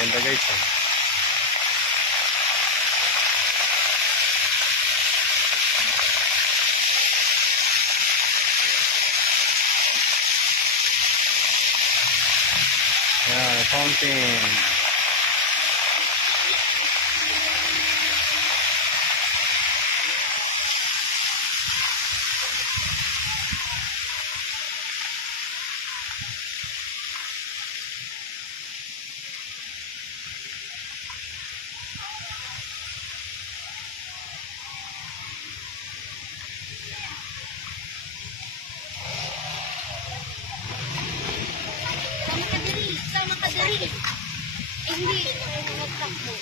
Ganda guys. Yan, fountain. Sama ka diri. Hindi. Nagtakbo.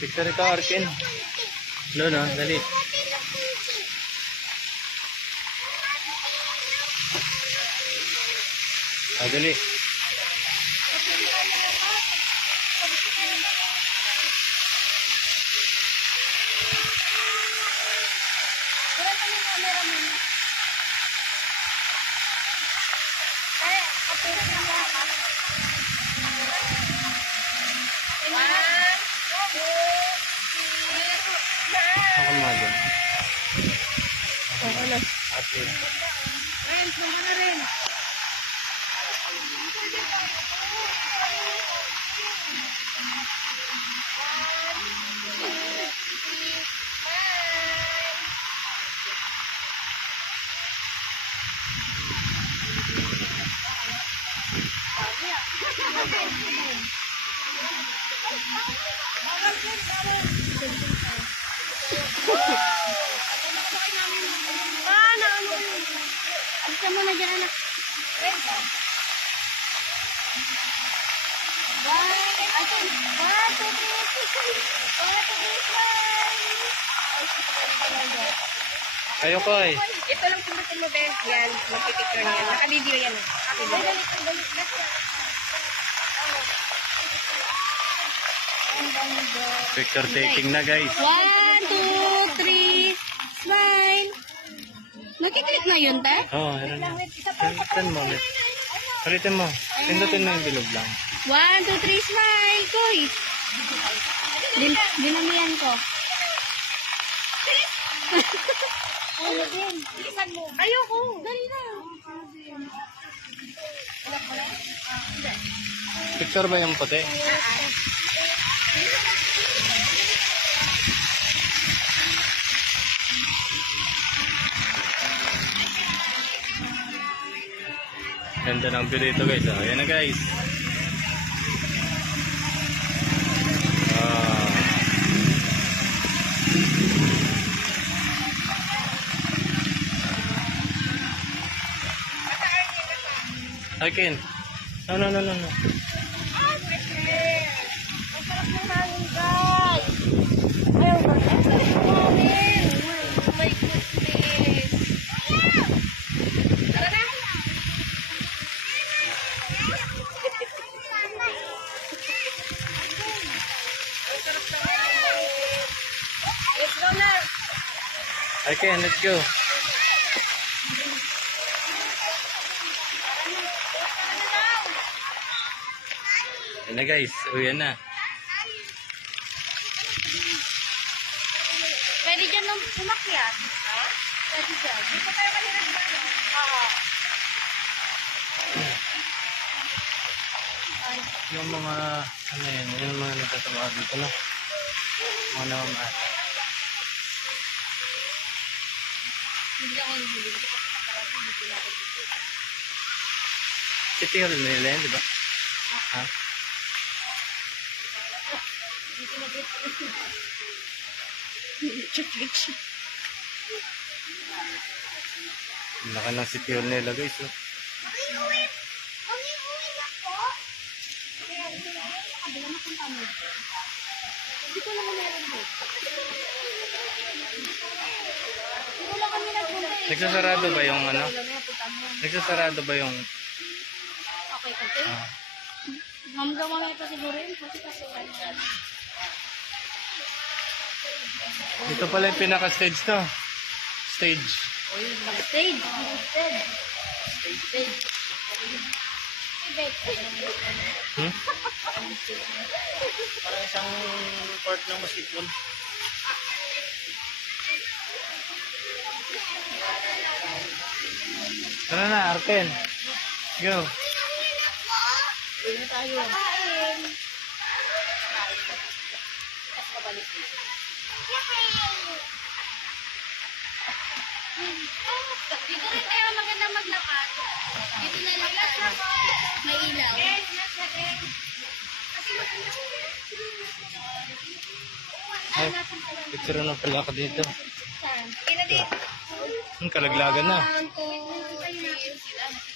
Picture ito, Arkin. No, dali. Dali. Ako mga dyan. Atin. Bisa mo na dyan, anak. Kayo ko eh. Ito lang pumutin mo, Ben. Yan, magpipicture niya. Naka-video yan. Picture taking na guys. 1, 2, 3, smile. Nakiklik na yun, te? Oo, meron na. Palitan mo ulit. Palitan mo. Pindutin mo yung bilog lang. 1, 2, 3, smile. Koy. Dinamihan ko. Ayoko. Dali na. Picture ba yung puti? Ganda ng view dito guys. Ayan na guys. Akin. No. Ang sarap ng hangin, guys. Ayaw ba? Ang sarap ng hangin. Oh my goodness. Tara na. Let's go na. Akin, let's go. Ayan na guys. Uyan na. Pwede dyan nung umakyat. Ha? Pwede dyan. Di pa tayo kanina dito. Oo. Yung mga, ano yan, yung mga nagtatawa dito na. Mga namamahal. Hindi ako nabili. Hindi ako dito. City Hall nila yan, di ba? Ha? Laki ng City Hall nila guys. Oh. Hindi ko naman meron doon. Wala kami nagpunta eh. Nagsasarado ba yung ano? Nagsasarado ba yung... Okay, okay. Mamgawa na ito siguro yun. Kasi Dito pala yung pinaka-stage to. Stage. Stage. Stage. Hmm? Parang isang part ng basketball. Tara na, Arken. Go. Pwede tayo. Kain. Dito rin kaya maganda maglakad. Dito na lang may ilaw. Ay, picture na pala ako dito. Ina dito. Kalaglagan na. 1, 2, 3.